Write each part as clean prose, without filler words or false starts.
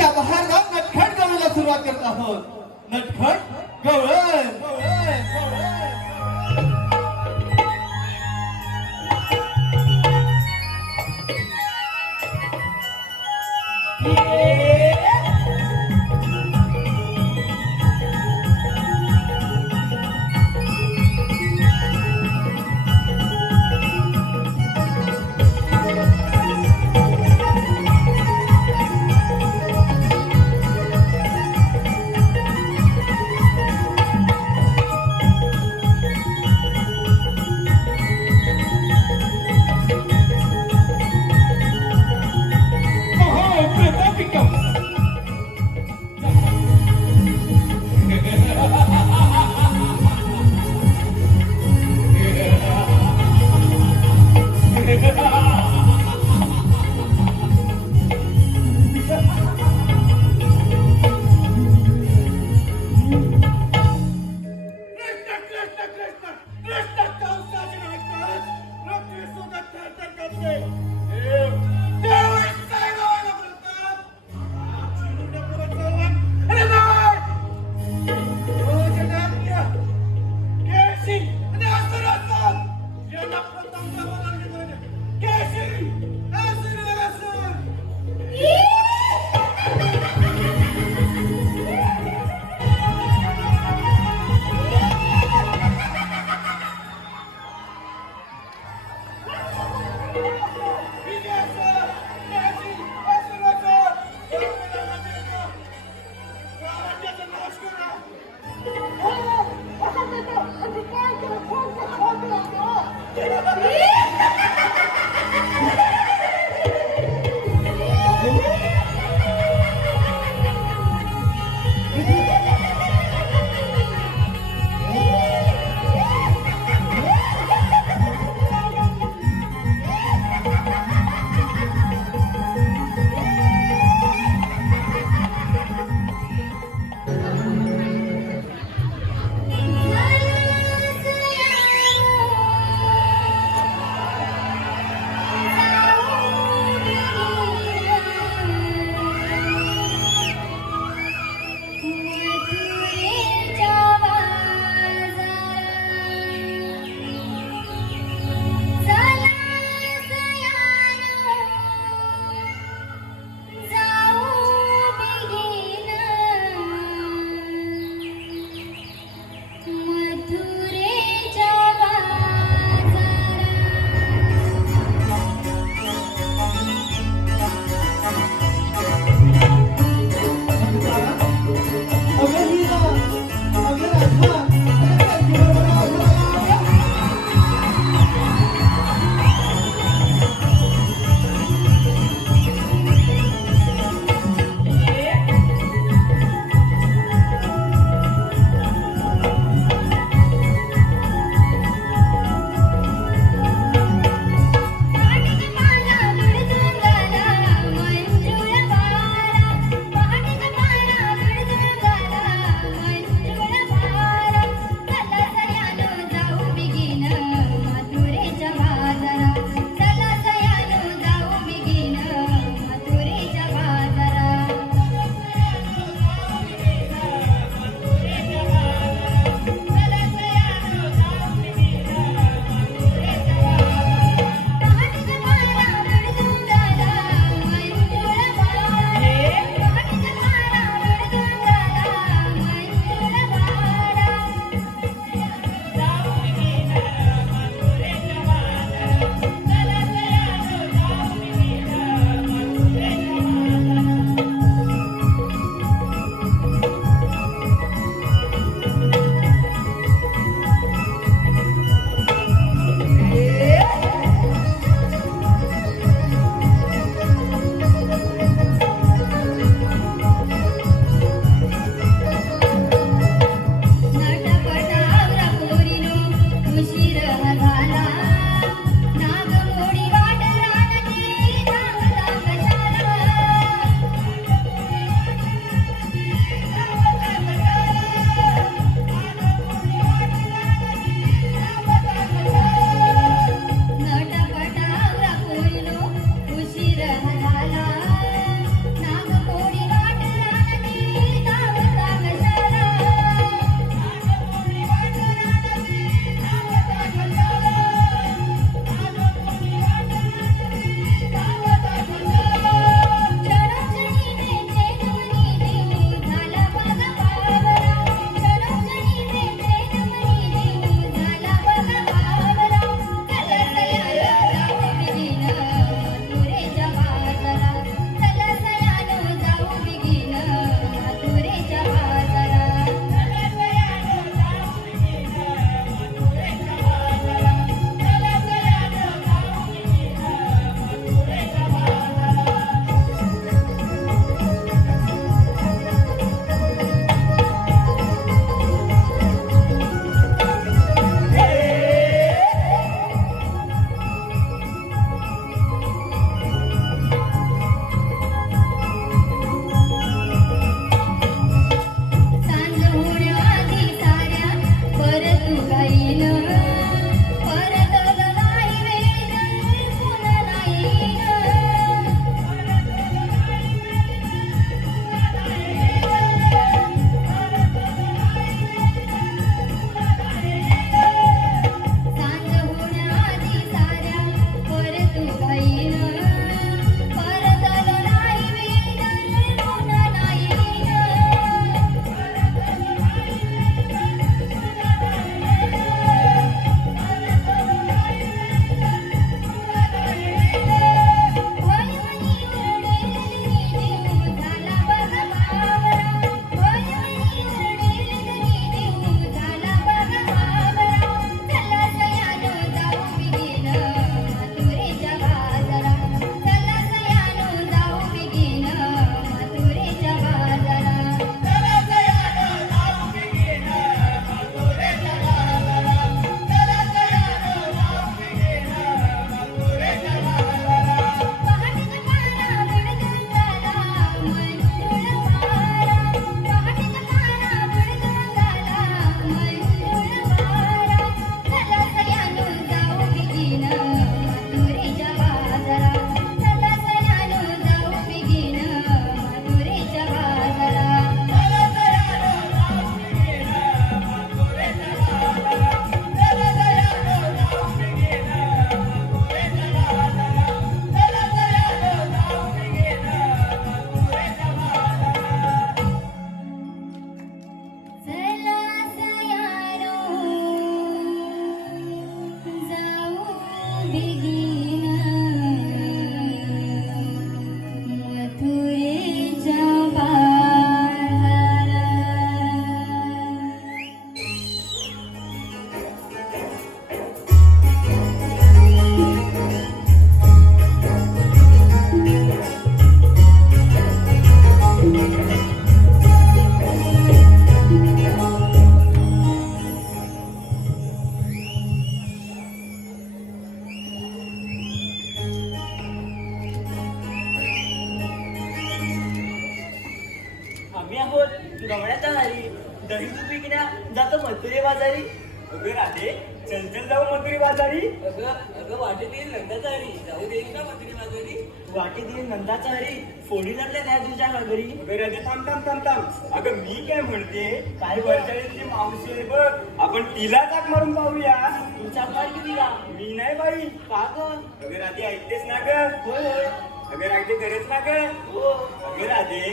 अशा बहारदार नटखट गवळीला सुरुवात करत आहोत. नटखट गवळण. बोल गमण्याचा हरी दही दूध विकण्या जातो मथुरे बाजारी. अगं राधे चल चल जाऊ मथुरी बाजारी. अगं वाटेत येईल नंदाचा हरी जाऊ देईल का मथुरे बाजारी. वाटेत येईल नंदाचा हरी फोडी लागल्या त्या तुझ्या घरी. अगं राधे थांब थांब थांब थांब. अगं मी काय म्हणते काय वरच्याची मावशी आहे बघ आपण तिला टाक मारून पाहूया. तुमचा पाय किती का मी नाही बाई. का ग अगं राधे ऐकतेस ना ग. होय होय अगं राधे खरंच ना ग. हो अगं राधे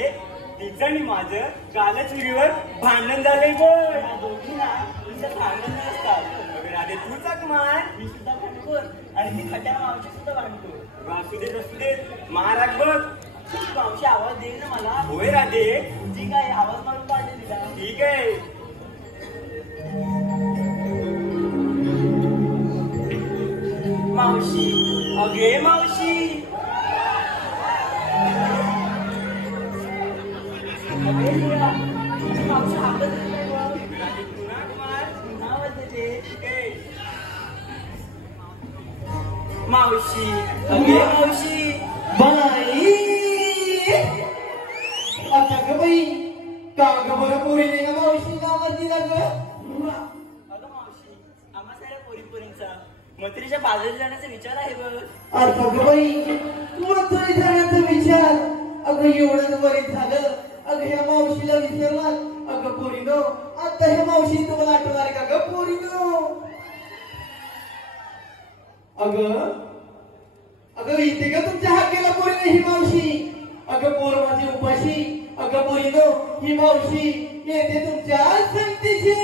तिचं आणि माझं कालच विहिरीवर भांडण झालंय बघ. या दोघी ना तुमच्या भांडण नसतात. अगं राधे तू चाक मार. मी सुद्धा भांडतो आणि मी खट्या मावशी सुद्धा भांडतो. असू देत महाराज बघ. तुझी मावशी आवाज देईल ना मला. होय राधे तुझी काय आवाज मारून काढले तिला. ठीक आहे. मावशी अगे मावशी अगे तुला मावशी हाकत नाही बघ. राधे तू ना मार. पुन्हा आवाज देते. ठीक आहे. मावशी अगे मावशी बाई आता ग बाई का ग बरं पोरीने का मावशी गावात दिला ग. अगं मावशी आम्हा साऱ्या पोरींचा मथुरेच्या बाजारी जाण्याचा विचार आहे बघ. आता ग बाई तू मथुरी जाण्याचा विचार. अगं एवढंच बरे झालं. अगं ह्या मावशीला विचारला. अगं पोरीनो आता ह्या मावशी तुम्हाला आठवणार का ग पोरीनो. अगं अगं इथे का तुमच्या हाकेला पोरीने ही मावशी. अगं पोर माझी उपाशी. अगं पोरीनो ही मावशी येते तुमच्या संगतीची.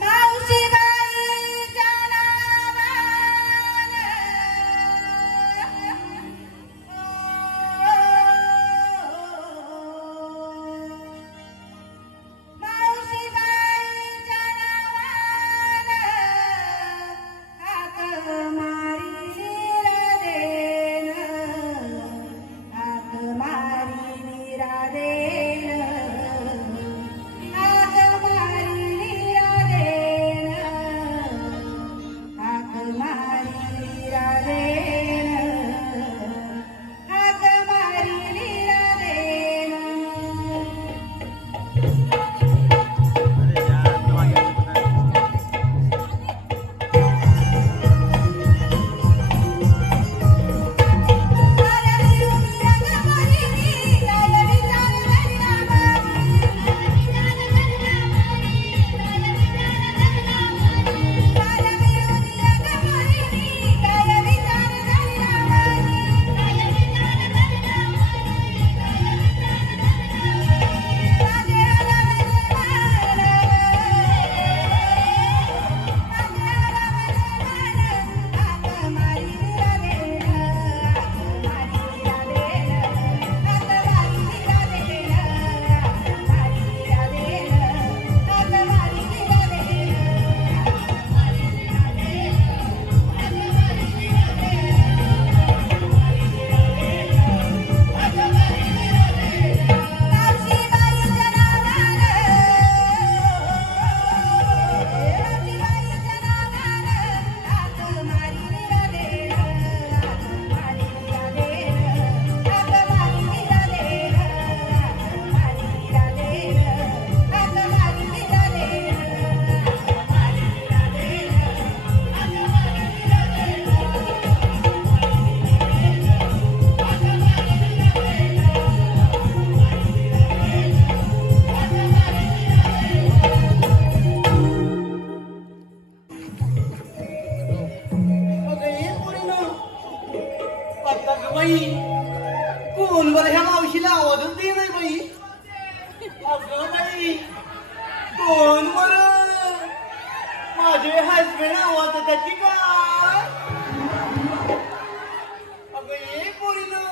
मावशी बाईच्या नावानं मावशी बाईच्या नावानं हाक मारी राधेन हाक मारी राधेन हाक मारी राधेन हाक मारी राधेन हाक मारी राधेन. अगं ये पोरीनो. आता ग बाई कोण बरं ह्या मावशीला आवाजच दे नाही बाई. अगं बाई कोण बरं माझे हसबंड आवाज त्याची काय. अगं ये पोरीनो.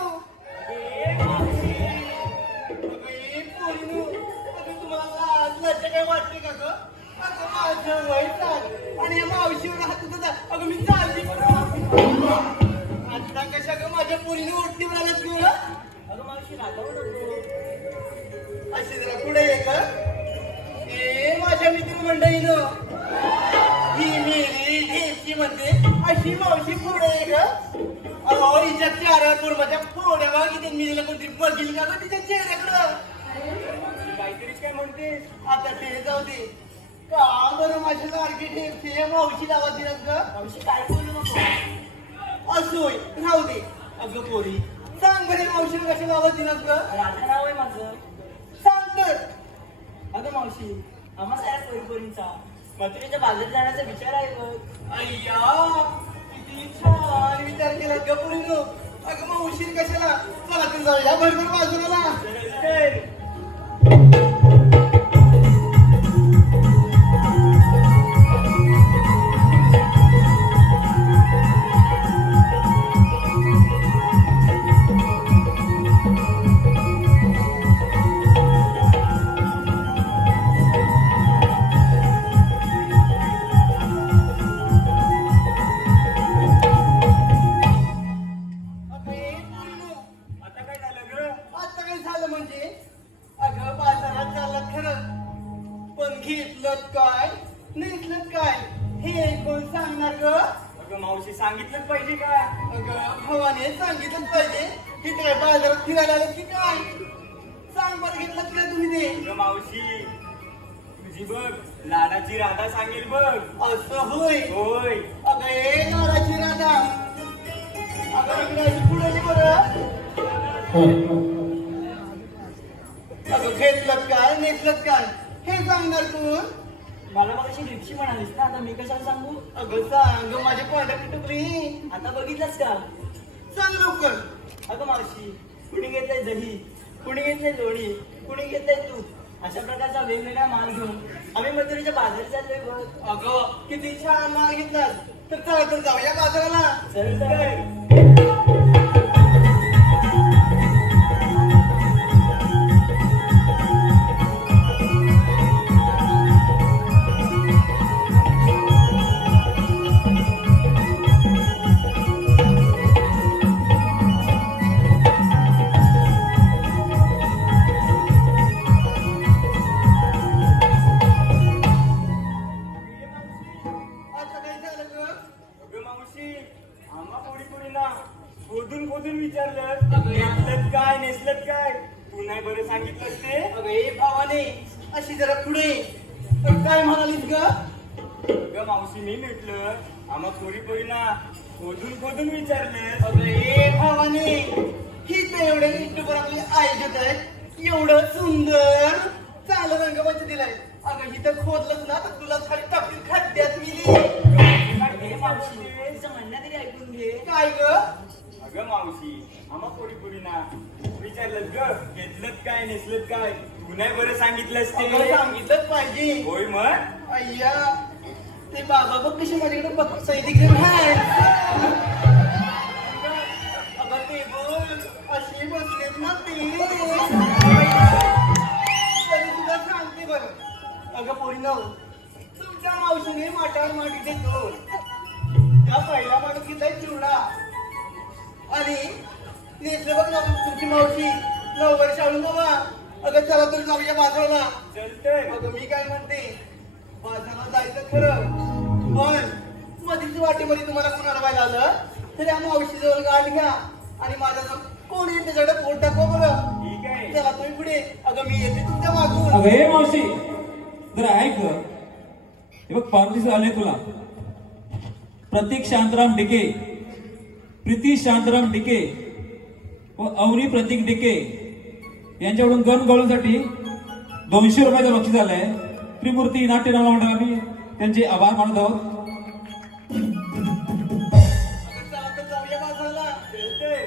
अगं ये पोरीनो. अगं तुम्हाला आज लज्जा काय वाटते का ग. अगं माझं वय चाल आणि या मावशीवर हात होता. अगं मी चालली बरं. आता कशा ग माझ्या पोरीने ओढणीवर आलात तू. अगं मावशी रागावू नको. अशी जरा पुढे ये ग. ए माझ्या मित्रमंडळीनं ही मी म्हणते अशी मावशी पुढे आहे ग. अहो हिच्या चेहऱ्यावर माझ्या फोड्या बघा किती मी तिला कोणतरी बघील का ग तिच्या चेहऱ्याकडं. काहीतरी काय म्हणते. आता ते जाऊ दे. का बरं माझ्या लाडकी ठेवते मावशी आवाज दिलास ग. मावशी काय बोलू नको. असोय राहू दे. अगं पोरी सांग बरे मावशीला कशाला आवाज दिलास ग. राधा नाव आहे माझं. सांग तर. अगं मावशी आम्हा साऱ्या पोरीपोरींचा मथुरेच्या बाजारात जाण्याचा विचार आहे बघ. अय्या किती छान विचार केला ग पोरीनो. अगं मावशी कशाला चला तर जाऊया भरभर बाजूला. आता काय झालं ग. आता काय झालं म्हणजे अगं बाजारात चाललं खरं पण घेतलं काय नेसलं काय हे कोण सांगणार ग. अगं मावशी सांगितलंच पाहिजे का. अगं भवाने सांगितलंच पाहिजे की काय बाजारात फिरायला आलं की काय. सांग बरं घेतलं काय तुम्ही ते. अगं मावशी तुझी बघ लाडाची राधा सांगेल बघ. असं होय. होय. अगं ए नाराची राधा अगं इकडे पुढे ये बरं. अगं घेतलं काय नेसलं काय हे सांगणार कोण. मला मग अशी रिक्षी म्हणालीस ना आता मी कशाला सांगू. अगं सांग माझी पांढऱ्या टुकली. आता बघितलंस का. सांग लवकर. अगं मावशी कुणी घेतलंय दही कुणी घेतलंय लोणी कुणी घेतलंय तूप अशा प्रकारचा वेगवेगळा माल घेऊन आम्ही मथुरेच्या बाजारात चाललोय बघ. अगं किती छान माल घेतलास. तर चला तर जाऊया बाजाराला. चल तर. आता काय झालं ग. अगं मावशी आम्हा पोडी पोरीना खोदून खोदून विचारलं घेतलं काय नेसलं काय तू नाही बरं सांगितलंस ते. अगं ए भावाने अशी जरा पुढे पण काय म्हणालीस ग. अगं मावशी मी म्हटलं आम्हा पोरी पोरीना खोदून खोदून विचारलं. अगं ए भावाने ही तर एवढ्या युट्यूबवर आपले आयोजक आहेत एवढं सुंदर चांगलं रंगमंच दिलाय. अगं इथं खोदलंच ना तर तुला खाली टाकतील खड्ड्यात मिली. हे मावशी तुझं म्हणणं तरी ऐकून घे. काय ग. अगं मावशी आम्हा पोरी पोरीना विचारलं ग घेतलं काय नेसलं काय तू नाही बरं सांगितलंस अगं ते. सांगितलंच पाहिजे. होय मग. अय्या ते बाबा बघ कशी माझ्याकडे बघ सैदी घेऊन आहे. अगं ते बोल अशी बसलेत ना ते तरी तुला सांगते बरं. अगं पोरीनो तुमच्या मावशीने माटावर माटी देतो त्या पहिल्या माणूस घेतलाय चिवडा आणि नेसलं बघ ना तुमची मावशी 9 वर्ष आळून बाबा. अगं चला तर जाऊया बाजाराला. चलतंय. अगं मी काय म्हणते बाजाराला जायचं खरं पण मधीच वाटेमध्ये तुम्हाला कोण अडवायला आलं तर या मावशीजवळ गाठ घ्या आणि माझ्या कोण येईल त्याच्याकडे पोट टाकवा बरं. ठीक आहे. चला तुम्ही पुढे. अगं मी येते तुमच्या मागून. अगं हे मावशी जरा ऐक ग. हे बघ पार्टीस आले तुला. प्रतीक शांताराम डिके प्रीती शांताराम डिके व अवनी प्रतीक डिके यांच्याकडून गण गवळण्यासाठी 200 रुपयाचं बक्षीस आलंय. त्रिमूर्ती नाट्य नाव मंडळाने त्यांचे आभार मानत आहोत. अगं चला तर जाऊया बाजाराला. चलतंय.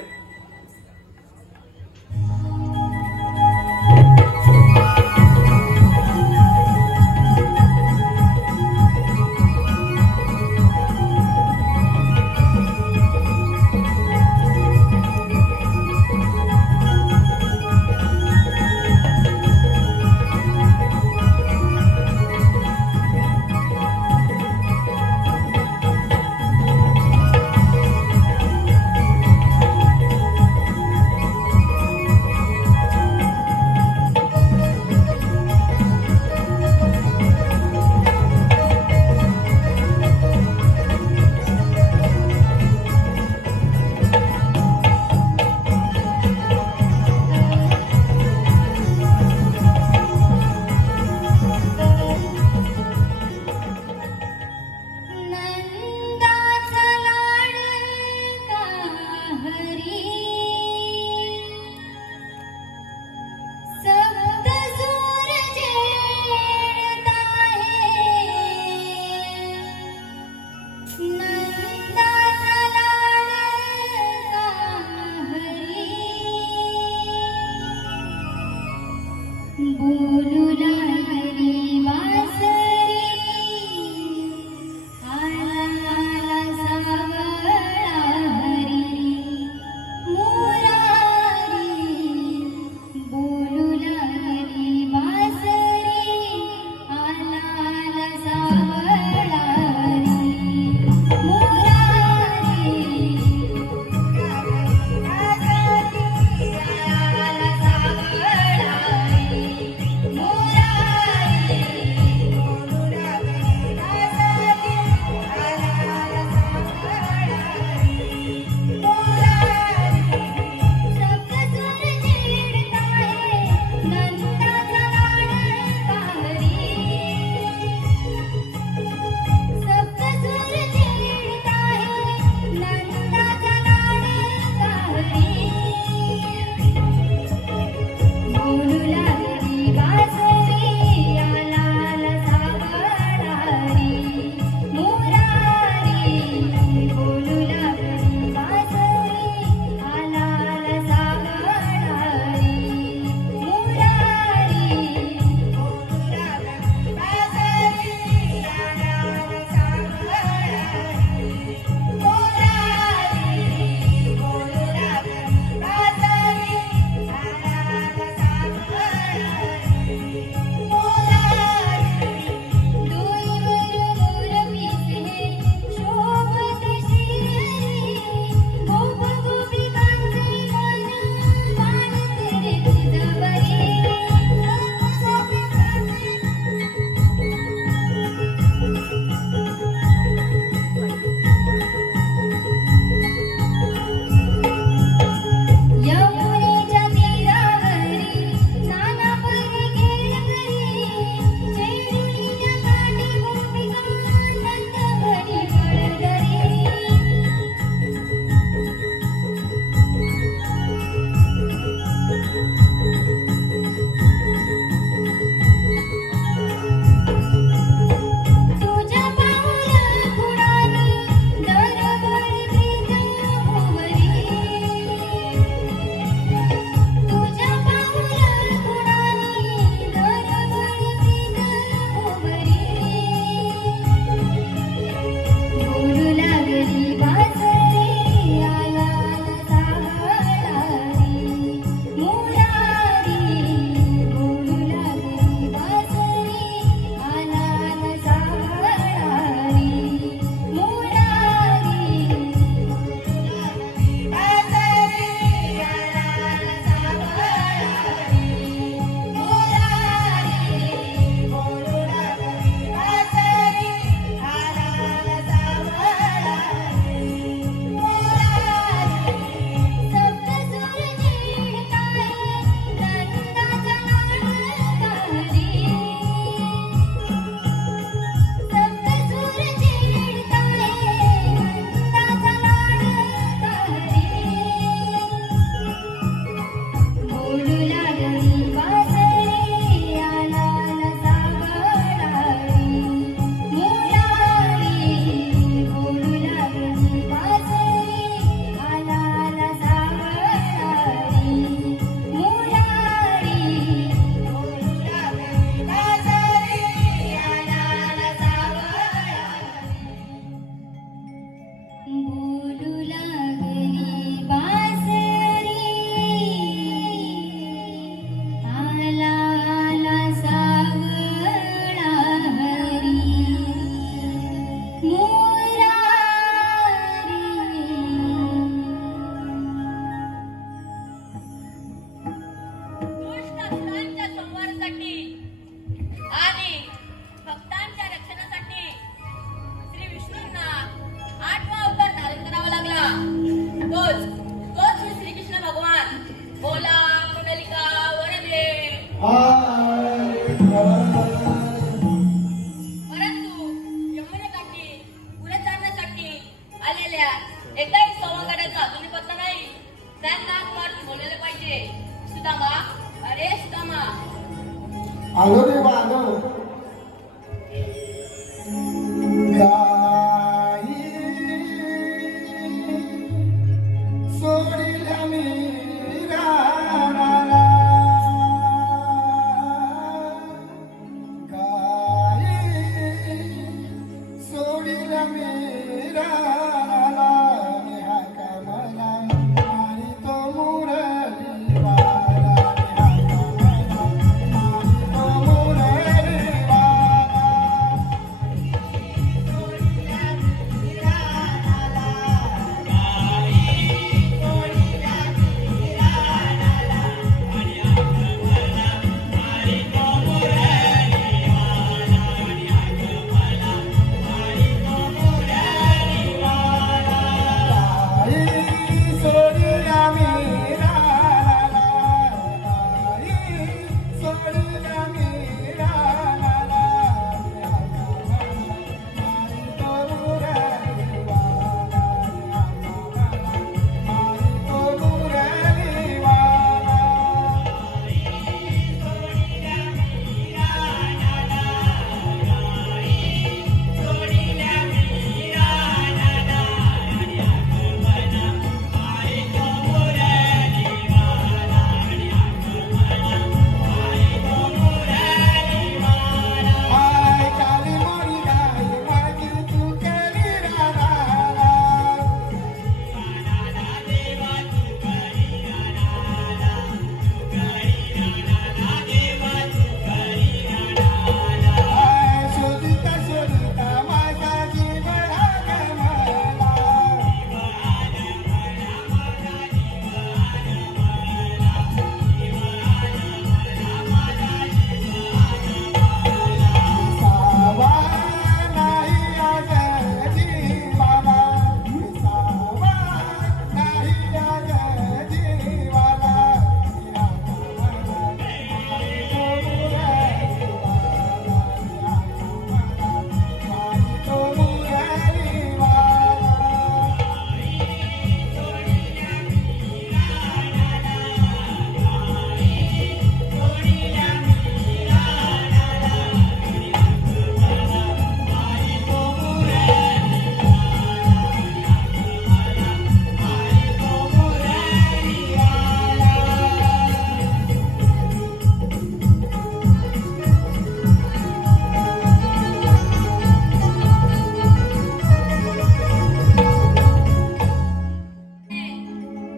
एकाही सवंगड्याचा अजूनही पत्ता नाही. त्यांना मारून बोलवले पाहिजे. सुदामा, अरे सुदामा. आलो देवा आलो. गाई सोडिल्या मी रानाला. गाई सोडिल्या मी रानाला. हाका मला आणि तो मुरलीवाला. हाका मला आणि तो मुरलीवाला.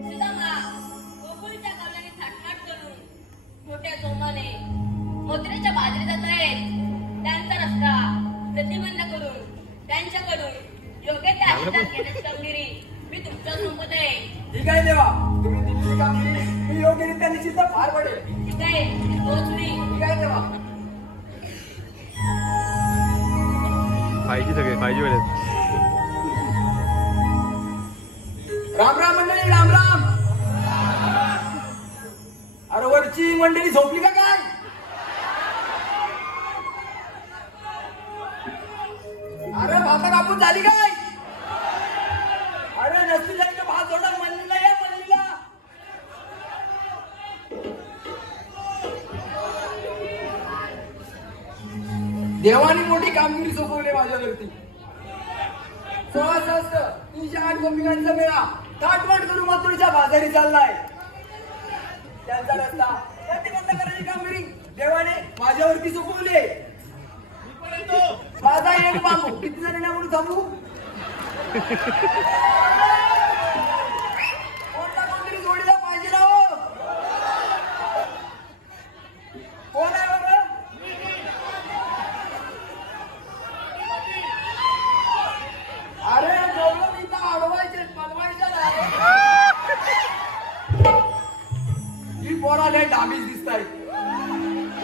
सुदामा, गोकुळच्या कवलाने थाटमाट करून मोठ्या जोमाने मथुरेच्या बाजरी जात आहेत. त्यांचा रस्ता प्रतिबंध करून त्यांच्याकडून योग्य त्या आशीर्वाद घेण्याची कामगिरी मी तुमच्या सोबत आहे. ठीक आहे देवा, तुम्ही दिलेली कामगिरी मी योग्यरित्या निश्चित पार पडेल. ठीक आहे, तोच मी. ठीक आहे देवा. पाहिजे सगळे पाहिजे वेळेत. राम राम मंडळी, राम राम. अरे वरची मंडळी झोपली का काय? अरे भाता कापून झाली काय? अरे नसती झाली तर भात जोडा मंडळीला या मंडळीला. देवानी मोठी कामगिरी सोपवली माझ्यावरती. 16 सहस्त्र 308 गोपिकांचा मेळा थाटमाट करून मथुरेच्या बाजारी चाललाय. त्यांचा रस्ता प्रतिबंध करायची कामगिरी देवाने माझ्यावरती सोपवली. माझा एक बाबू किती जण म्हणून थांबू. कोणता कोणतरी जोडीला पाहिजे ना हो. कोण आहे बघ. अरे दोघं मी तर अडवायचे बनवायचे नाही. ही पोरा लय डाबीच दिसतायत.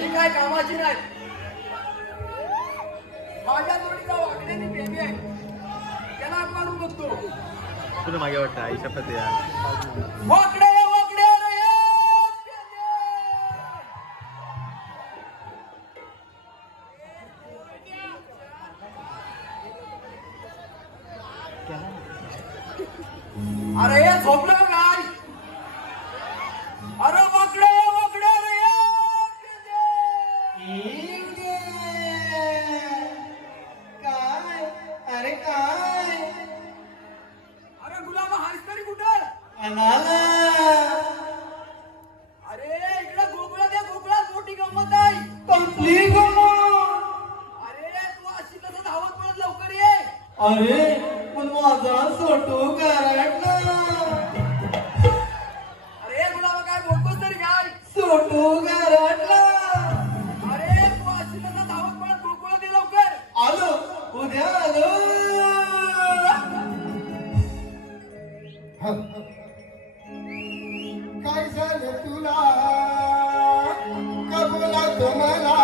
ही काय कामाची नाही. माझ्या जोडीचा वाकड्याने प्रेमी आहे. त्याला मारून बघतो. तुला मागे वाटतं आई शपथ यार. वाकडे वाकडे अरे ये प्रेमी. अरे हे झोपलं का काय? अरे वाकडे वाकडे रे काय अरे काय अरे गुलाम हायस तरी कुठं? अनाला अरे इकडे गोकुळात या गोकुळात मोठी गंमत आहे. कसली गंमत? अरे तू अशी कसं धावत पळत लवकर ये. अरे पण माझा सोटू करायला अरे गुलाम काय बोलतोस तरी काय? सोटू करायला अरे तू अशी कसं धावत पळत गोकुळात ये लवकर. आलो उद्या आलो काय झालं तुला कबूला तुम्हाला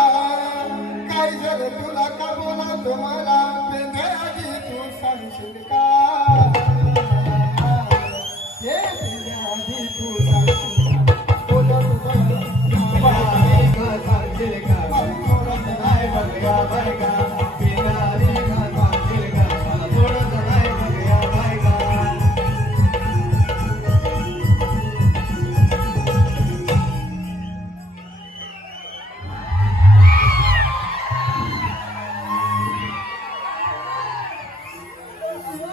काय झालं तुला कबूला तुम्हाला ते आधी तू सांगशील का हे आधी तू सांगशील का बोला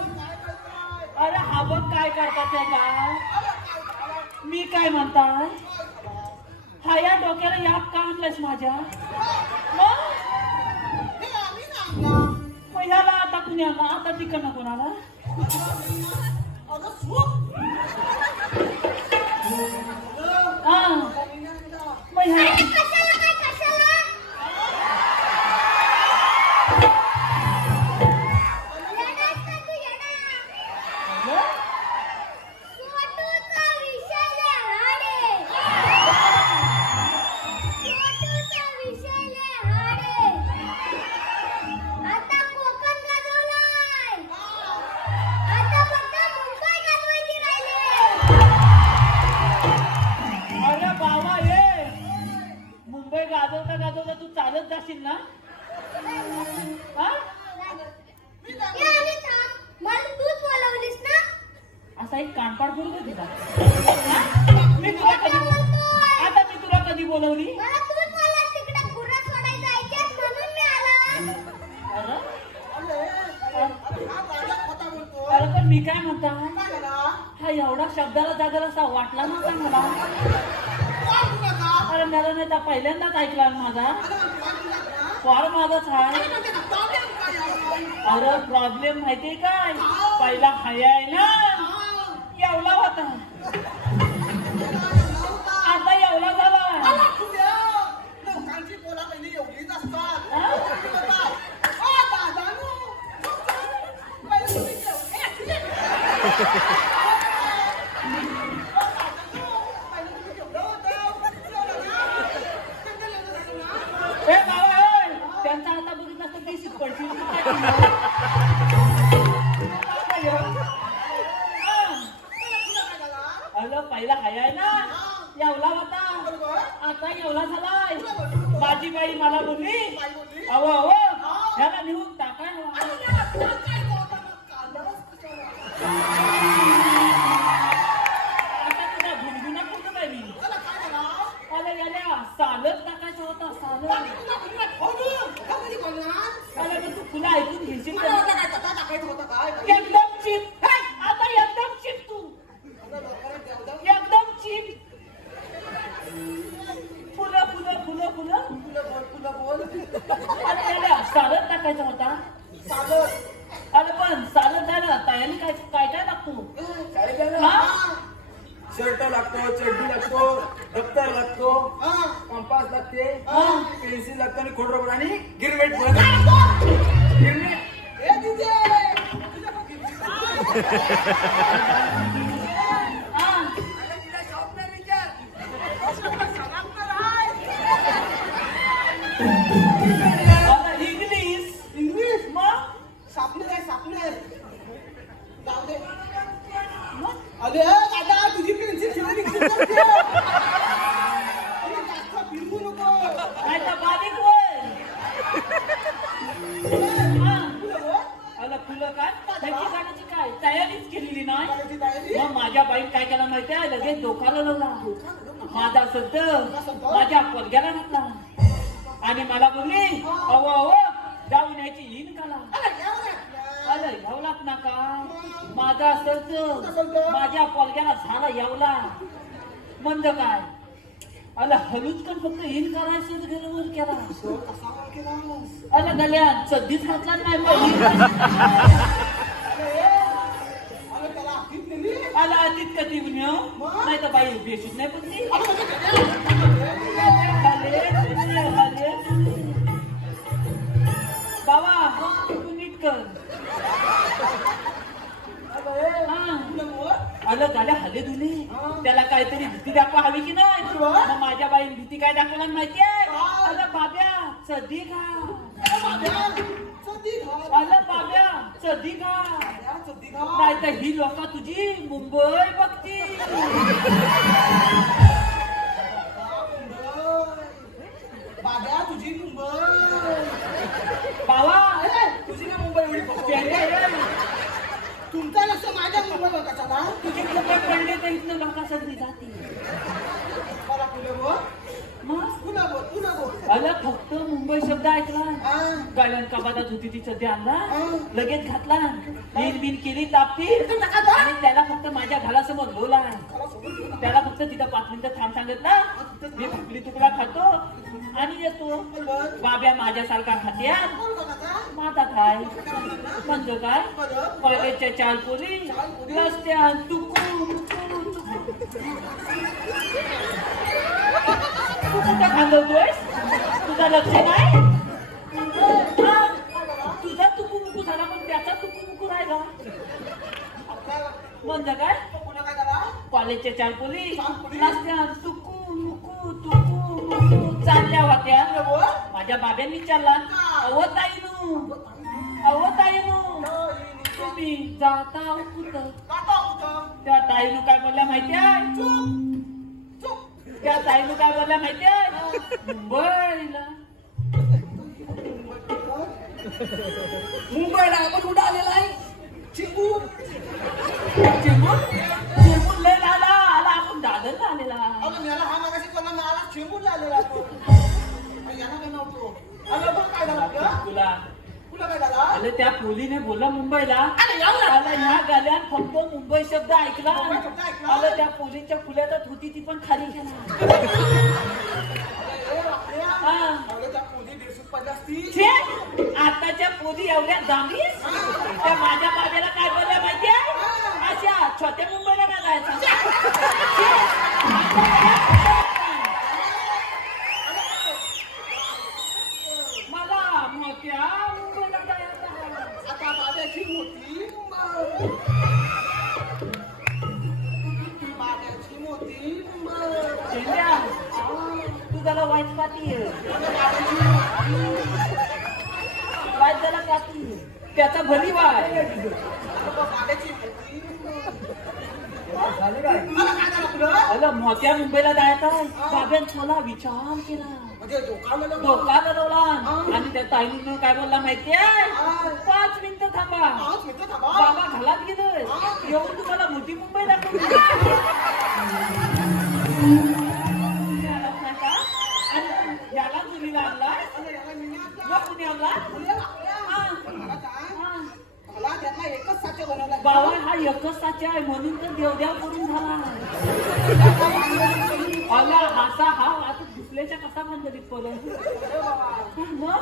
अरे हा बघ काय करतात ते का? मी काय म्हणताय? हा या डोक्याला याप का आणलंयस माझ्या? मग ह्याला आता कुणाला आता तिकडनं कोणाला? हा मग ह्या अरे बाबा ये मुंबई गाजवता गाजवता तू चालत जाशील ना? हा? असा एक कानपाड करू का तिला? मी तुला कधी आता मी तुला कधी बोलवली? अरे? अरे पण मी काय म्हणताय? हा एवढा शब्दाला जागाला असा वाटला नव्हता मला. अरे मला नाही तर पहिल्यांदाच ऐकला माझा. फार माझाच आहे. अरे प्रॉब्लेम माहितीये काय? पहिला हया आहे ना एवढा होता आता एवढा झाला. लोकांची बोला पहिली एवढीच असतात हा? ए बाबा ए, त्यांचा आता बघितलं असतं ती पडशील. अगं पहिला हाय आहे ना एवढा होता आता एवढा झालाय. माझी बाई मला बोलली अहो अहो ह्याला नेऊन टाकाय आता तुला गुणगुणा कुठं काय मी अरे याला सालच टाकायचा होता सालच. अरे पण तू तुला ऐकून घेशील का? एकदम चिप आता एकदम चिप तू एकदम चिप. फुलं फुलं फुलं फुलं अरे याला सालच टाकायचा होता. अरे पण सालच झालं तयारी काय काय काय लागतो? काय झालं? हा? शर्ट लागतो, चड्डी लागतो, दप्तर लागतो, कंपास लागते, पेन्सिल लागतो आणि खोडरबर आणि गिरमेट गिरमेट. हा. आता इंग्लिश मग मग अरे दादा तुझी पेन्सिल फिरवू नको नाही तर बारीक होय. हा. अला फुलं काय त्याची काढायची काय? काय तयारीच केलेली नाही करायची तयारी? मग माझ्या बाईन काय केला माहितीये लगेच डोकाला लावला माझा संत माझ्या पोरग्याला घातला आणि मला बोलली अहो अहो जाऊन यायची हीन कला अरे येवलाच नका माझा संत माझ्या पोरग्याला झाला येवला म्हणजे काय अला हलूच पण फक्त हीन करायचं गेलं केला अला गल्या सध्याच घातला नाही आला आधीच कधी नाही तर बाई बेशूच नाही पण ती बाबा तू नीट कर आलं झाल्या हले धुले त्याला काहीतरी भीती दाखवा हवी की नाही मग माझ्या बाईन भीती काय दाखवला माहितीये आलं बाब्या सदी घा आलं बाब्या सदी घा नाही तर ही लोक तुझी मुंबई बघती बाब्या तुझी मुंबई बाबा तुझी काय मुंबई एवढी बघते? तुमचा लक्ष माझ्या मुंबईवर कशाला? तुझे कपड पडले तर इथनं लोका सगळी जाती मला पुढे बोल मग पुन्हा बोल पुन्हा बोल आलं फक्त मुंबई शब्द ऐकला गाड्यान कबादात होती ती सध्या आणला लगेच घातला बीन बीन केली तापती आणि त्याला फक्त माझ्या घरासमोर लोला त्याला फक्त तिथं 5 मिनिटं थांब सांगितलं मी भाकरी तुकडा खातो आणि येतो बाब्या माझ्यासारखा खात्या माझा काय म्हणजे काय कॉलेजच्या 4 पोरी रस्त्यात तुकू तू कुठं खांदवतोयस तुझा लक्ष नाही तुझा तुकू झाला पण त्याचा तुकू राहिला म्हणजे काय कॉलेजच्या 4 पोरी रस्त्यात तुकू चालल्या होत्या माझ्या बाब्यांनी विचारला अहो ताईनू तुम्ही जाता कुठं त्या ताईनू काय बोलल्या माहितीये त्या ताईनू काय बोलल्या माहितीये मुंबईला आपण कुठं आलेला आहे चिंबूर लय आला आपण दादरला आलेला याला हा मागाशी कोणा मला चिंबून आलेला याला काय नव्हतो काय झालं तुला तुला काय झाला अरे त्या पोलीने बोलला मुंबईला अरे ह्या गाल्यात फक्त मुंबई शब्द ऐकला अरे त्या पोलीच्या फुल्यातच होती ती पण खाली गेला छे, आताच्या पोरी एवढ्या दांगीस त्या माझ्या बाबेला काय बोलल्या माहितीये अशा छोट्या मुंबईला काय जायचं मला मोठ्या मुंबईला जायचं आता बाब्याची मोठी चेंड्या, तू त्याला वाईट पाती वाईट त्याला पाती त्याचा भली वाय अला मोठ्या मुंबईला जायचं बाब्यान थोडा विचार केला धोका लढवला आणि त्या ताईनं काय बोलला माहितीये 5 मिनिटं थांबा बाबा घालात गेलं येऊन तुम्हाला मोठी मुंबई दाखवली आणि याला मुलीला आणला मग पुण्याला बाबा हा एकच साचा आहे म्हणून तर देवदेव करून झाला आला असा हा आता दुसऱ्याच्या कसा भांडलीत परत मग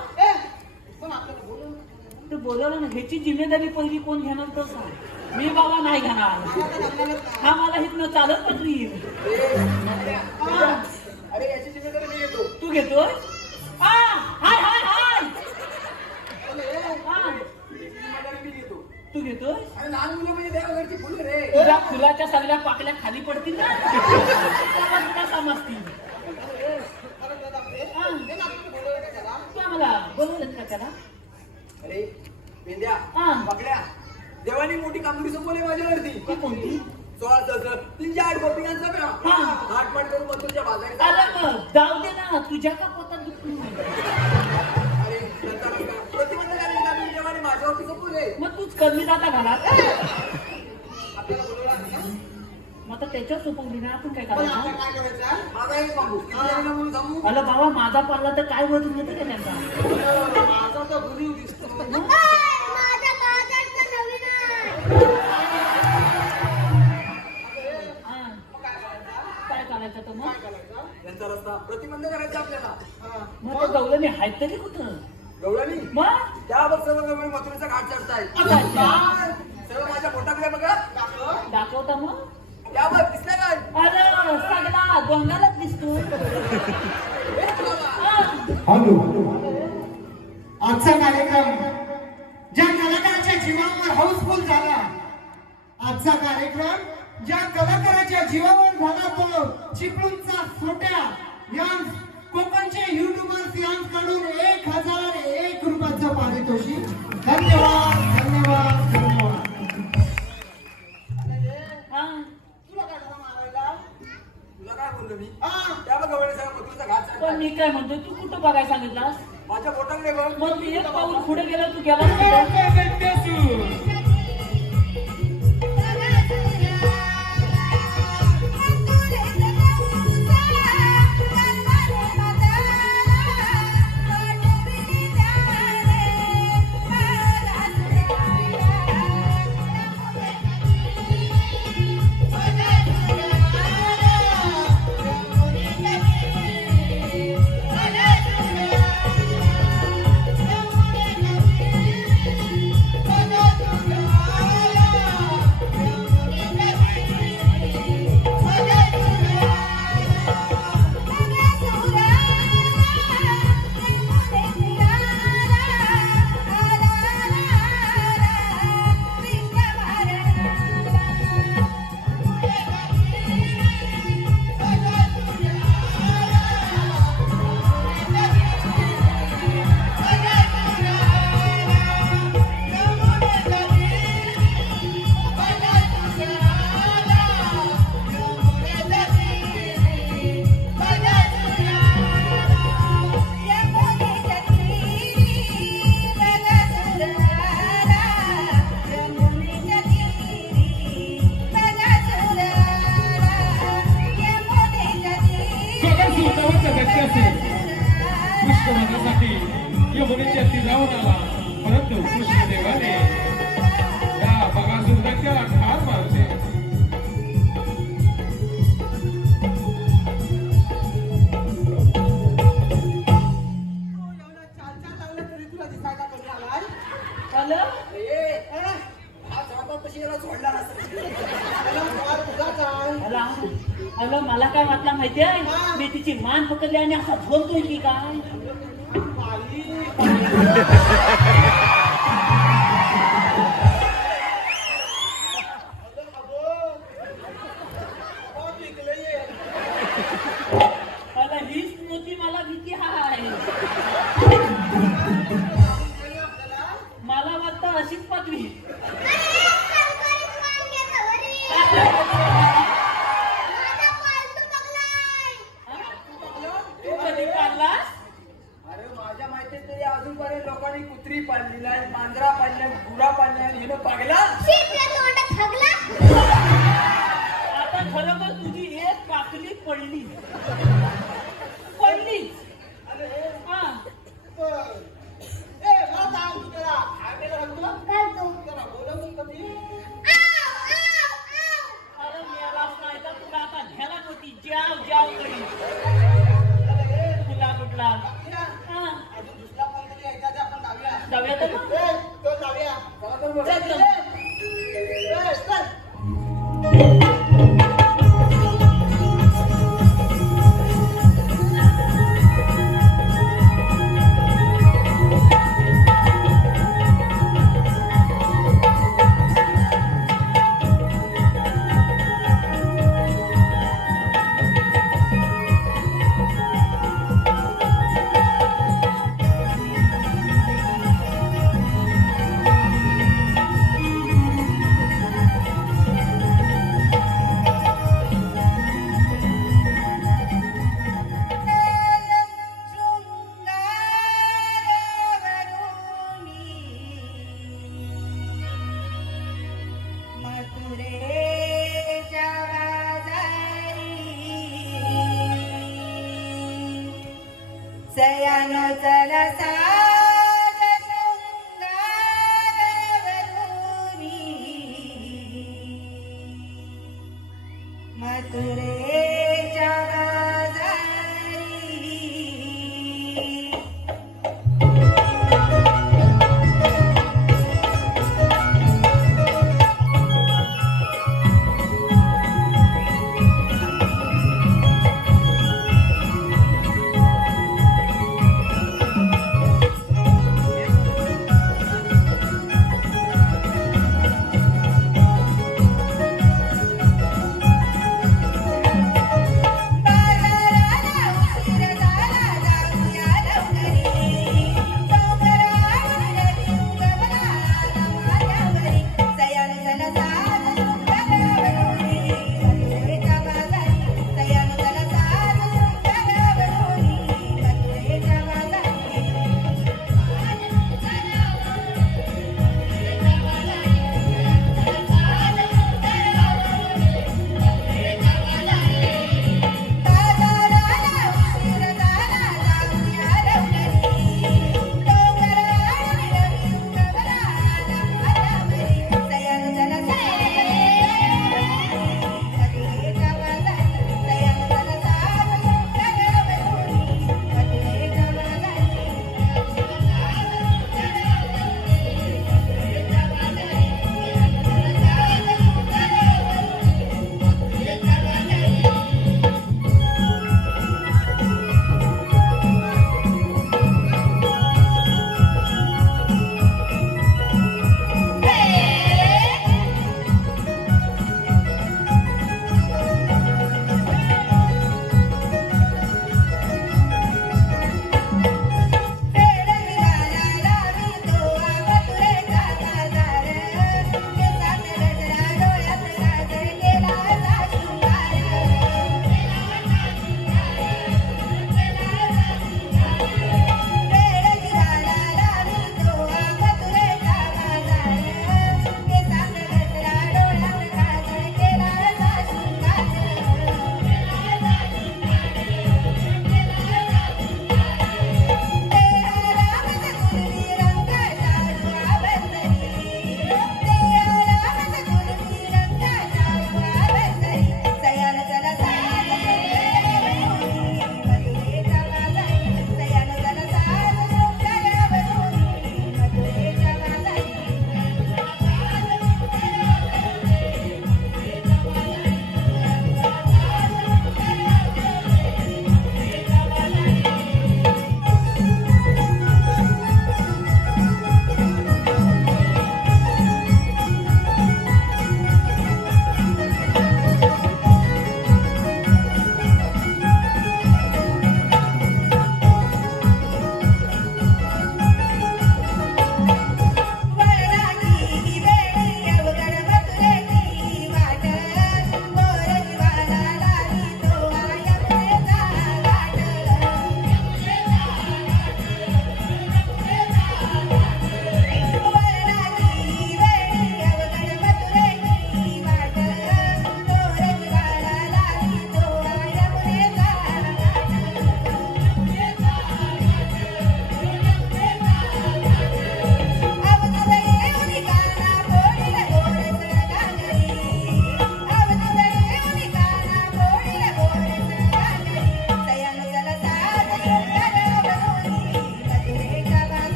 तू बोलवलं ना ह्याची जिम्मेदारी पहिली कोण घेणार तर सांग मी बाबा नाही घेणार हा मला इथनं चालत पत्री अरे याची जिम्मेदारी मी घेतो तू घेतोय हाय हाय हाय जिम्मेदारी मी घेतो तू घेतोय अरे लहान मुलं म्हणजे देवाघरची फुलं रे तुझ्या फुलाच्या सगळ्या पाकल्या खाली पडतील ना तुला समजतील तू आम्हाला बोलवलं का त्याला अरे मेंढ्या हा. पकड्या देवानी मोठी कामगिरी सोपवली माझ्यावरती ती कोणती 16 308 गोपिकांचा मेळा हा. घाटपाट करून मथुरच्या बाजारी अरे मग जाऊ दे ना तुझ्या का पोटात दुखू अरे प्रतिबंधकाने कामगिरी देवानी माझ्यावरती सोपवली आहे मग तूच कमी जाता घालात आपल्याला बोलवलं आहे ना? मग आता त्याच्यावर सोपवली ना आपण काय पण आता करायचं काय करायचं? माझा एक सांगू किती जणांना म्हणून सांगू अरे बाबा माझा पडला तर काय वजन येतं का त्यांचा माझा तर गुरु दिसतो. माझा बाजारचा नवीन आहे. हा. काय करायचं तर मग त्यांचा रस्ता प्रतिबंध करायचा आपल्याला हा. मग ते गवळणी आहेत तरी कुठं गवळणी मग त्यावर सर्व गवळी मथुरेचा घाट चढतायत अच्छा. सर्व माझ्या पोटाकडे बघा दाखवता मग त्यावर दिसला काय अरे सगळा डोंगरालाच दिसतो हा. हॅलो आजचा कार्यक्रम ज्या कलाकाराच्या जीवावर हाऊसफुल झाला, आजचा कार्यक्रम ज्या कलाकाराच्या जीवावर झाला तो चिपळूणचा छोट्या यांस कोकणचे युट्यूबर्स यांकडून 1001 रुपयाचं पारितोषिक. धन्यवाद धन्यवाद धन्यवाद. हा. तुला काय झालं मारायला? तुला काय बोललो मी हा. त्यावर गवळी सर्व मथुरेचा घाट पण चढतायत मी काय म्हणतो तू कुठं बघायला सांगितलास माझ्या पोटाकडे बघ मग तू एक पाऊल पुढे गेला तू गेला कुठं? कृष्णवधासाठी यमुनेच्या तीरावर आला, परंतु कृष्णदेवाने या बगासूरला त्याला ठार मारले. एवढं चाल लावलं तरी तुला दिसायला कमी आलाय? आलं ए, हा चौथा तशी याला सोडला नसेल. त्याला सवाल तुझाच आहे. आला आलं मला काय वाटलं माहितीये मी तिची मान पकडली आणि असा झोलतोय की काय आला हीच मोठी मला भीती आहे मला वाटतं अशीच पदवी तू कधी पाडलास अरे माझ्या माहितीत तरी अजूनपर्यंत लोकांनी कुत्री पाळलेली आहे, मांजरा पाळल्या, गुरा पाळल्या, हिनं पागला. आता खरोखर तुझी एक पाकली पडली पडलीच हा ए मला सांग तू त्याला काय केलं तुला त्याला बोलवलं कधी? अरे मेलाच नाही तर तुला आता घ्यायला नव्हती जाव जाव करी तुला कुठला हा अजून दुसरा कोणतरी यायचा ते आपण लावूया. जाऊया तर मग. ए, तो लावूया. चल, चल. ए, चल. जानो चला साज शृंगारवरूनी मथुरेच्या बाजारी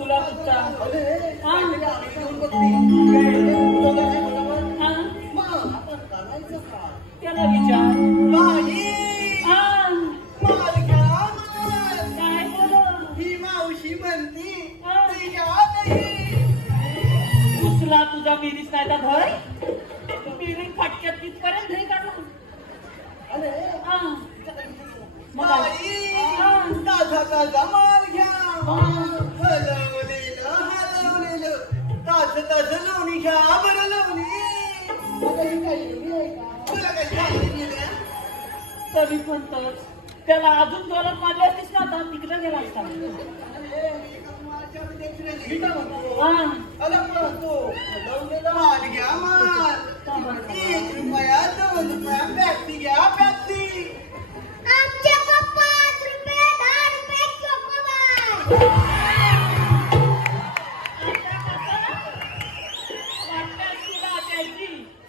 कुठचा हा हा त्याला विचार हा काय बोल ही मावशी म्हणती हा. तुझ्या तुला तुझा मिरीस नाही का घर मिरी फटक्यात तिथपर्यंत नाही काढला हा मग ताजा ताजा माल घ्या हलवलेलं ताज लोणी घ्या बरं लोणी तुला काही सांगितलं गेलं? तरी पण तर त्याला अजून जोरात मारली असतीस ना आता तिकडे गेला असता हा माल घ्या माल 1 रुपया 2 रुपया पॅप्सी घ्या पॅप्सी आमच्या का 5 रुपये 10 रुपये चोकोबार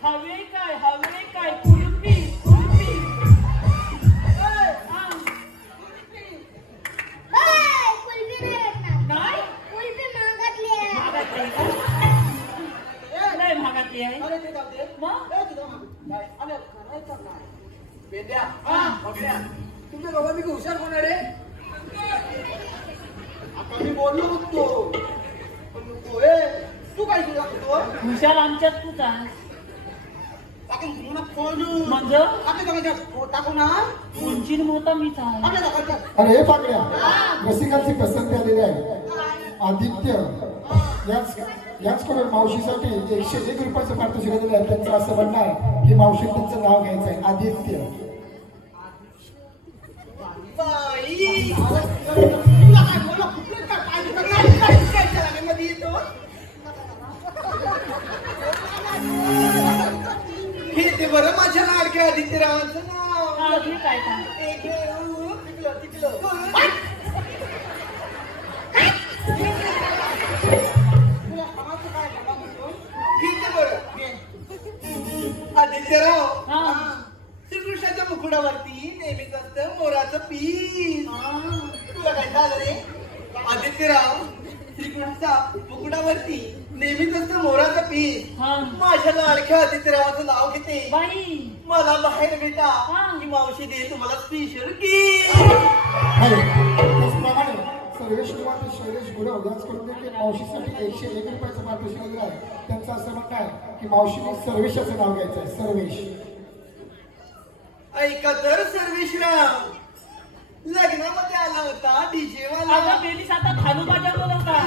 हवे काय कुल्फी कुल्फी हा कुल्फी नाही भेटणार काय कुल्फी महागातली आहे महागातली आहे का? लय महागातली आहे मग बेंड्या बघड्या तुमच्या दोघांपैकी हुशार कोण आहे रे आता मी बोललो बघतो पण होय तू काय केलं बघतो हुशार आमच्यात तूच आहे आपण तुम्हाला फोडू म्हणजे आपल्या दोघांच्या टाकू ना उंचीन मोठा मीच आहे आपल्या दोघांच्या अरे हे पाकड्या रसिकांची पसंती आलेली आहे आदित्य याचकडून मावशीसाठी 101 रुपयाचं पारितोषिक दिलं आहे. त्यांचं असं म्हणणं आहे की मावशी त्यांचं नाव घ्यायचं आहे आदित्य. बाई तुला काय बोललो कुठलं काय मध्ये येतो हे ते बरं माझ्या लाडक्या आदित्यरावांचं नाव हा मी काय सांग आदित्यराव हा. श्रीकृष्णाच्या मुकुडावरती नेहमीच असतं मोराचं पीस तुला काय झालं रे आदित्यराव श्रीकृष्णाच्या मुकुडावरती नेहमीच असतं मोराचं पीस हा माझ्या लाडक्या आदित्यरावाचं नाव घेते बाई मला बाहेर भेटा हा. ही मावशी दे तुम्हाला स्पेशल की त्याचप्रमाणे सर्वेश निवांत शैलेश गुरव याचकडून देखील मावशीसाठी 101 रुपयाचं पारितोषिक दिलं आहे. त्यांचं असं म्हणणं आहे की मावशीने सर्वेशाचं नाव घ्यायचं आहे सर्वेश. ऐका तर सर्वेश्वराव लग्नामध्ये आला होता डीजे वाला अगं बेलीस आता थालू बाजावलं होता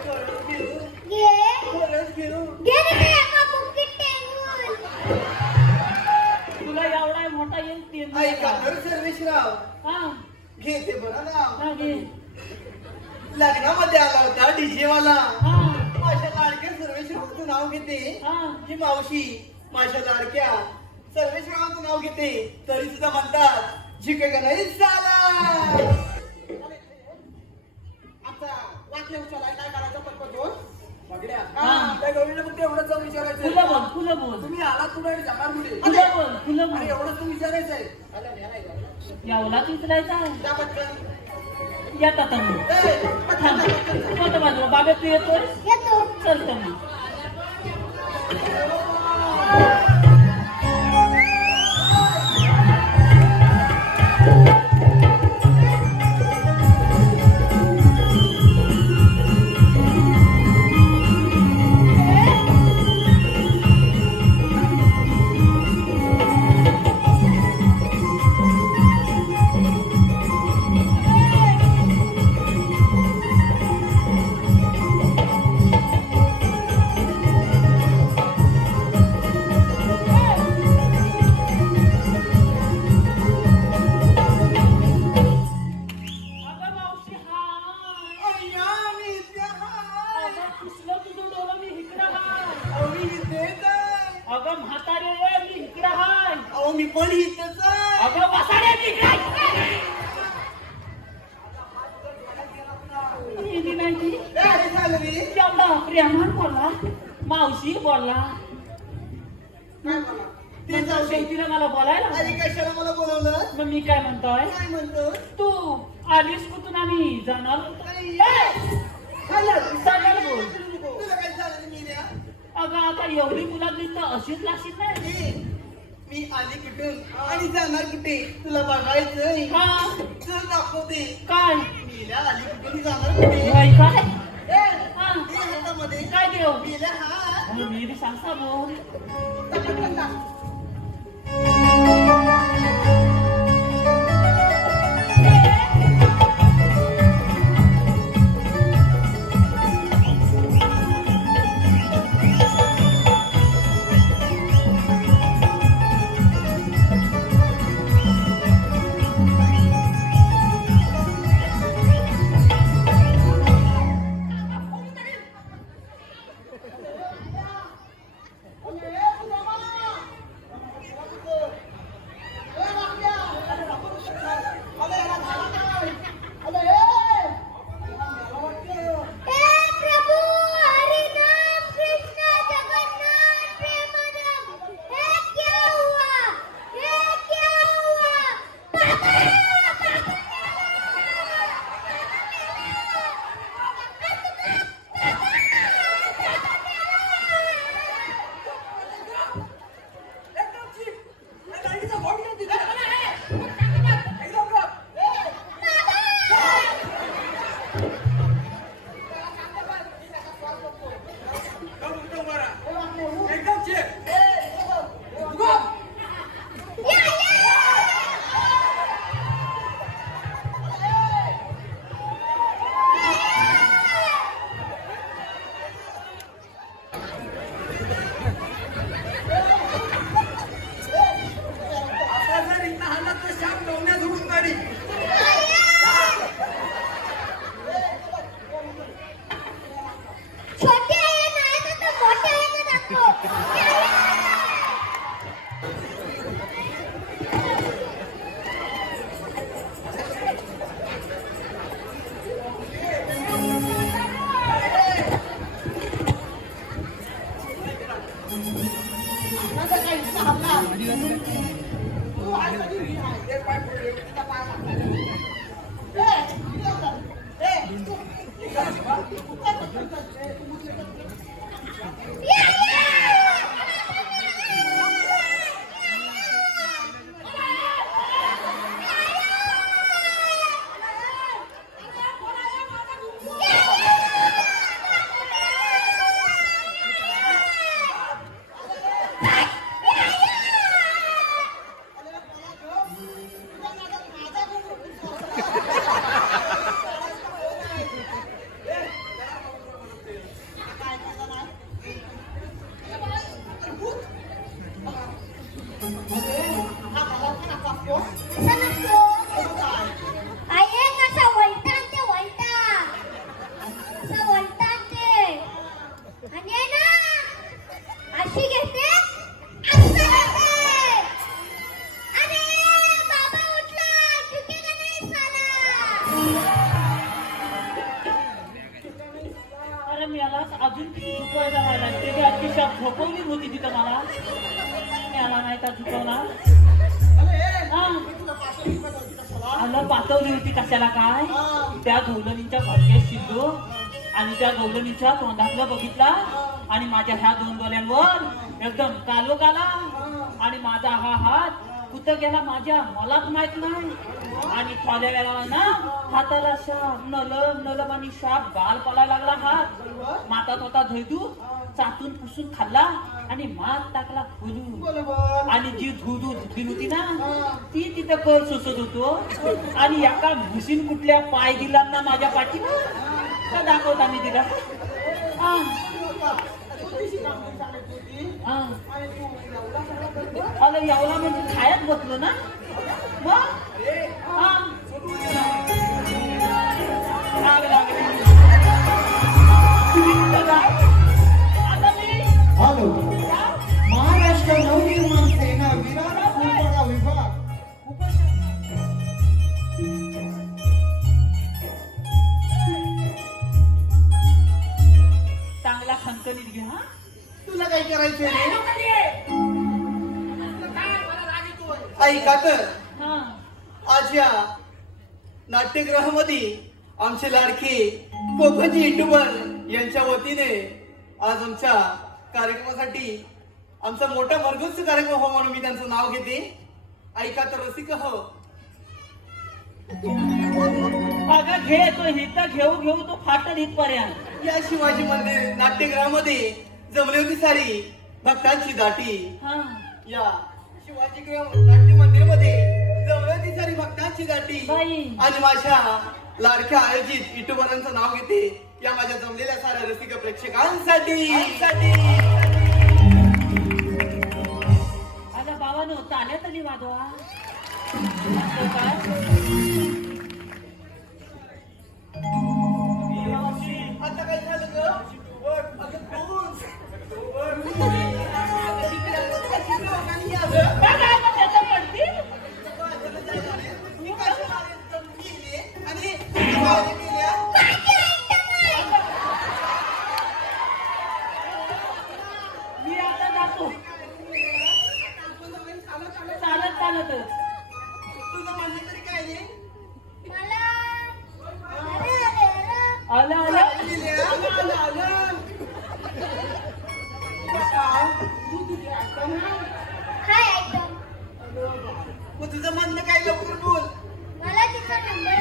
घे खरंच घेऊ घे रे ते एका बुक्कीत टेंगून तुला एवढा मोठा येईल ते ऐका तर सर्वेश्वराव हा घेते बरं ना हा घे लग्नामध्ये आला होता डीजे वाला हा माझ्या लाडक्या सर्वेश्वरावांचं नाव घेते हा ही मावशी माझ्या लाडक्या सर्वेश्वरावांचं नाव घेते तरी सुद्धा म्हणतात झिके नाही झाला आता वाटल्या उचलाय काय करायचं पटपटून बघड्या हा. त्या गवळीला फक्त एवढंच जाऊन विचारायचं फुलं बोल फुलं बोल तुम्ही आलात कुठे आणि जाणार कुठे फुलं बोल फुलं आणि बोल एवढंच तू विचारायचं आहे एवढा विचारायचा त्या पटकन येतात मग ए, थांब कोणतं बाजूला बाबा तू येतोय येतो चलतो मग अगं मावशी हाय अय्या, मी इथे आहे. अगं पुसलं तुझं डोळं मी इकडं हाय अहो, मी इथेच आहे. अगं म्हातारे ये मी इकडं हाय अहो, मी पण इथेच आहे. अगं वसाडे मी इकडे गेली नाही ती काय झालं रे? एवढा प्रेमान बोलला मावशी बोलला काय बोला? ते जाऊ दे. शेवटीला मला बोलायला अरे कशाला मला बोलवलं? मग मी काय म्हणतोय काय म्हणतो? तू आलीस कुठून आम्ही जाणार होतो. अरे, चालेल बोल. तुला काय झालं मीरा? अगं आता एवढी मुलांनी तर अशीच लागशील नाही. ए, मी आली कुठून आणि जाणार कुठे तुला बघायचंय. हा चल दाखवते. काय मीरा आली कुठून जाणार कुठे? काय काय ए, हा. हे हातामध्ये काय देव मीरा हा मी बी सांगता बोल. हे प्रभु हरि नाम कृष्ण जगन्नाथ प्रेमानंद हे क्या हुआ पापा आता जर इथं आला तर शाप गवण्यात उडून काढी. छोटे आहे नाही तर मोठे आहे दाखव. अरे मला अजून किती झुकवायला राहिला. त्याची अतिशय झोपवली होती तिथं मला. मला नाही तर झुकवला. आलं पाठवली होती कशाला काय त्या गवलनीच्या भरकेत शिरलो आणि त्या गवलनीच्या तोंडातलं बघितला आणि माझ्या ह्या दोन डोळ्यांवर एकदम कालो काला आणि माझा हा हात कुठं गेला माझ्या मलाच माहित नाही आणि थोड्या वेळा ना हाताला शाप नलम नलम आणि शाप गाल पडायला लागला. हात मातात होता धैदू चाटून पुसून खाल्ला आणि मात टाकला खोलून आणि जी धुधू धुतली होती ना ती तिथं कर सोसत होतो आणि एका म्हशीन कुठल्या पाय दिला ना माझ्या पाठीवर का दाखवता मी तिला. अरे एवढा म्हणजे खायच बसलो ना मग हॅलो महाराष्ट्र नवनिर्माण सेना विरार फुलपाडा विभाग चांगला खणखणीत घे. हा तुला काय करायचंय रे? ऐका तर हा आज या नाट्यगृहामध्ये आमचे लाडके कोकणचे युट्यूबर यांच्या वतीने आज आमच्या कार्यक्रमासाठी आमचा मोठा भरघोस कार्यक्रम हो म्हणून मी त्यांचं नाव घेते. ऐका तर रसिक हो. अगं घे तो हिता घेऊ घेऊ तो फाटल इथपर्यंत. या शिवाजी मंदिर नाट्यगृहामध्ये जमली होती सारी भक्तांची दाटी. हा या शिवाजी नाट्य मंदिर मध्ये जमली होती सारी भक्तांची दाटी. बाई. आणि माझ्या लाडक्या आयोजित युट्यूबरांचं नाव घेते या माझ्या जमलेल्या साऱ्या रसिक प्रेक्षकांसाठी. अगं बाबानो ताल्या तरी वाजवा. आता काय झालं ग? अगं तूच. लोकांनी आलं. मी कशाला आले? तर मी गेले आणि माझी गेल्या. मी आता जातो चालत चालतच. तुझं म्हणणं तरी काय नाही? मला अरे आलं आलं गेल्या. आलं, आलं. काय? हाय आयटम. मग तुझं म्हणणं काय लवकर बोल. मला तिचा नंबर.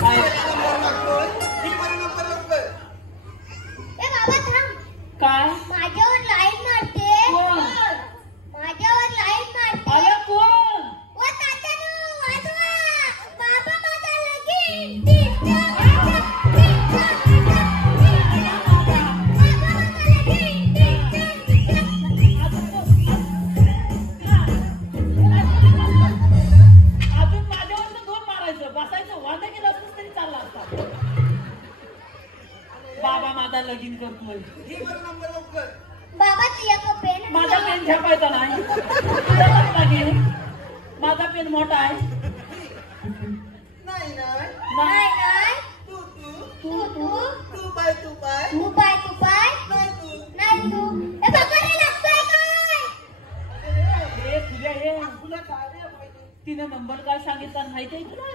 काय? नंबर मागतोय. ही पण नंबर लवकर. ए बाबा थांब. काय माझ्यावर लाईन मारते. कोण? माझ्यावर लाईन मारते. आलं कोण? ओ तात्यानो वाजवा. बाबा माझा लगीन. TikTok, TikTok, TikTok, TikTok. बाबा माझा लगीन. टिक-टॉक, अजून माझ्यावर तर दोन मारायचं बसायचं वादा केलं असतं तरी चालला असता. बाबा माझा लगीन करतोय. ही पण नंबर लवकर. बाबा तुझ्या पेन. माझा पेन छापायचा नाही. तुझा कसला घे? माझा पेन मोठा आहे. नाही नाही. नाही नाही. तू तू तू तू तू बाय तू बाय. तू पाय तू पाय. नाही तू. नाही तू. ए बाबा रे लागतोय काय? हे तुझ्या हे तुला काय रे माहिती? तिने नंबर काय सांगितला माहिती आहे तुला?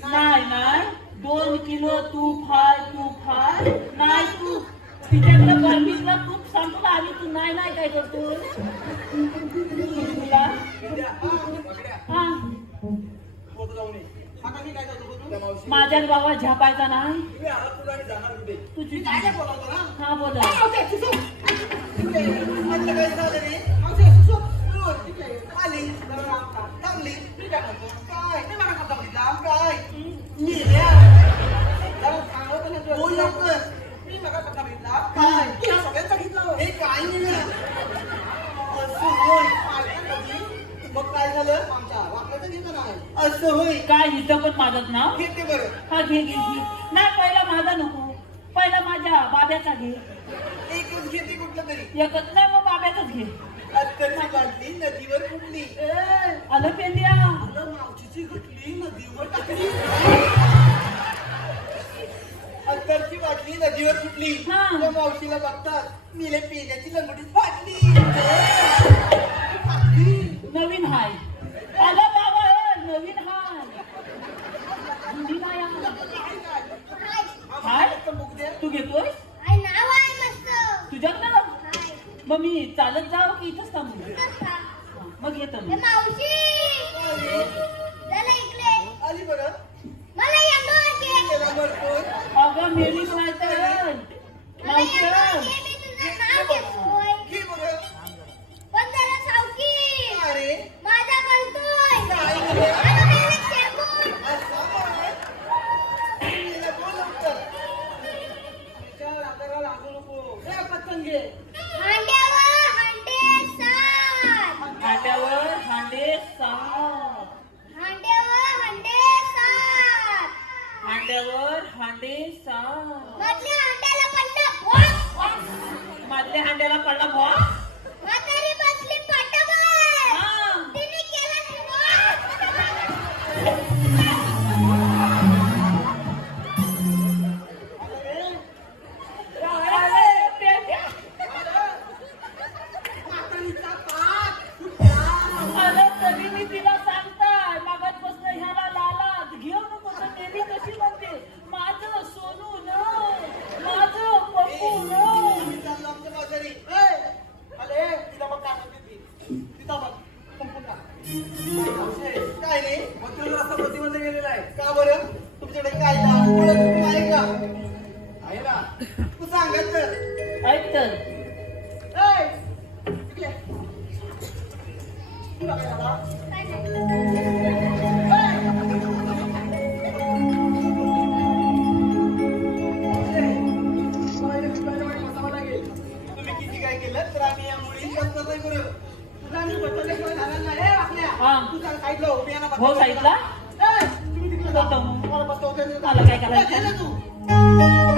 नाही नाही 2 किलो तूप हाय नाही तू तिच्याकडे गरमीतला तूप सांगतो ना आधी तू नाही नाही काय करतो तुला हा बोलतो जाऊ नये. आता मी काय करतो बोलतो? त्या मावशी. माझ्या बाबा झापायचा नाही. मी आला तुला आणि जाणार कुठे? तुझी काय काय बोलावतो ना? हा बोला आता काय झालं रे? आली. थांबली. मी काय म्हणतो? काय? नाही मला का थांबली? लांब काय? मेल्या. बोल लवकर. मी मगा का थांबली? लांब काय? तुला सगळ्यांचं सांगितलं. हे काय नाही ना. असं होय. मग काय झालं? आमच्या वाकड्याचं घेतलं नाही. असं होय. काय इथं पण माझंच नाव घेते बरं. हा घे घे घे नाही पहिला माझा नको पहिला माझ्या बाब्याचा घे. एकच घेते कुठलं तरी. एकच नाही मग बाब्याचाच घे. अत्तरची बाटली नदीवर फुटली. आलं पेंद्या अगं मावशीची घटली नदीवर टाकली. अत्तरची बाटली नदीवर फुटली. हा. त्या मावशीला बघतात मिले पेल्याची लंगडीच फाटली. नवीन हाय आला बाबा नवीन हाय जुनी नाही हाय तू घेतोय आई नाव आहे मस्त. तुझ्यात ना हाय. मग मी चालत जावं की इथंच थांबू इथंच खा. मग येतो ए मी मावशी. चला इकडे. आली बरं. मला यंगोवर घे. त्याला भरपूर. अगं मेलीच नाही तर मला यंगोवर घे. मी तुझं नाव घेतोय. घे बरं. पण जरा सावकी. अरे माझा बोलतोय. काय झालं? अगं मेली शेपूट. असं बोल. तिला बोल लवकर. तिच्या रागाला लागू नको. ए, पटकन घे. हांड्यावर हांडे सात. हांड्यावर हांडे सात हांड्यावर हांडे सात. हांड्यावर हांडे सात मधल्या हांड्याला पडला भोक. मधल्या हांड्याला पडला भोआ म्हातारी बसली पाटावर. हा. तिने केला ठोक. अरे, पेंड्या. म्हातारीचा पाठ. अरे, तरी मी तिला तुम्ही किती काय केलं तर आम्ही या मुली शांत नाही करू. तुला आम्ही बसवल्याशिवाय जाणार नाही हे वाकल्या. हा. तू जरा साईडला उभी आहे ना, हो साईडला ए, तुम्ही तिकडे जा. होतो. मला बसवते ना. मला काय करायचं? ए, गेला तू.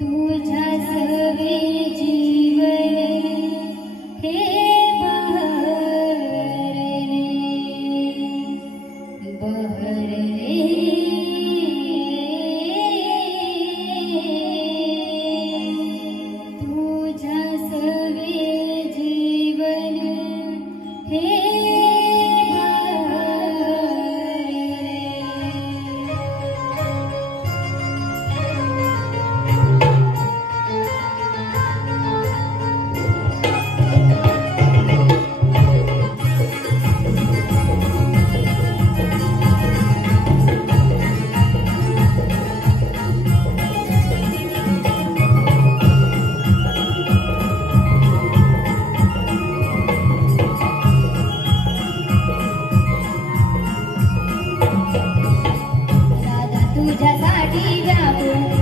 तुझ्या तुझ्यासाठी व्याकुळ